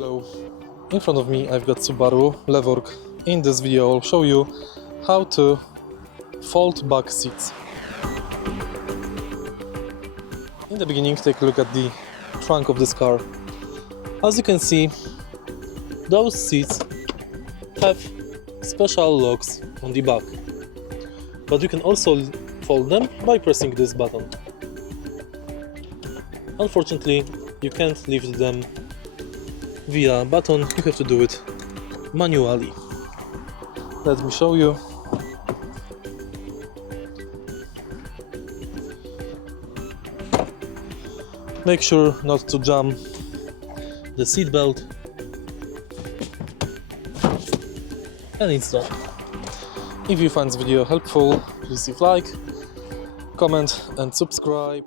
Hello, in front of me I've got Subaru Levorg. In this video I'll show you how to fold back seats. In the beginning, take a look at the trunk of this car. As you can see, those seats have special locks on the back, but you can also fold them by pressing this button. Unfortunately, you can't lift them via a button, you have to do it manually. Let me show you. Make sure not to jam the seat belt, and it's done. If you find this video helpful, please leave a like, comment and subscribe.